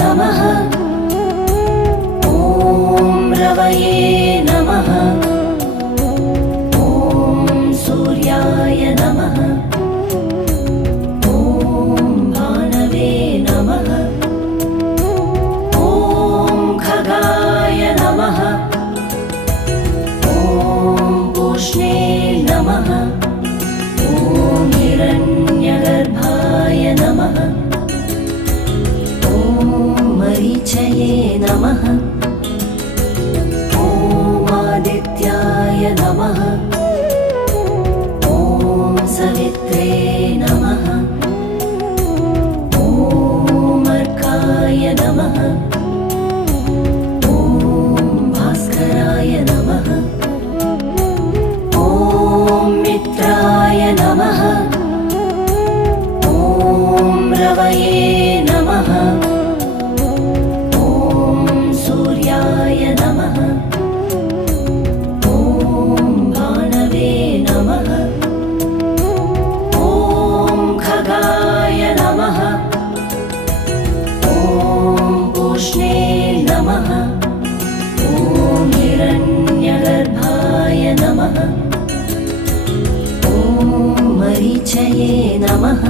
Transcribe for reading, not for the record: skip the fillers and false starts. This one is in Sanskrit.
नमः। ॐ रवये नमः। ॐ सूर्याय नमः। ॐ भानवे नमः। ॐ खगाय नमः। ॐ पूष्णे नमः। ॐ हिरण्यगर्भाय नमः। ॐ मरीचये नमः। ॐ आदित्याय नमः। ॐ सवित्रे नमः। ॐ अर्काय नमः। ॐ भास्कराय नमः। ॐ मित्राय नमः। ॐ रवये नमः। ॐ सूर्याय नमः। ॐ भानवे नमः। ॐ खगाय नमः। ॐ पूष्णे नमः। ॐ हिरण्यगर्भाय नमः। ॐ मरीचये नमः।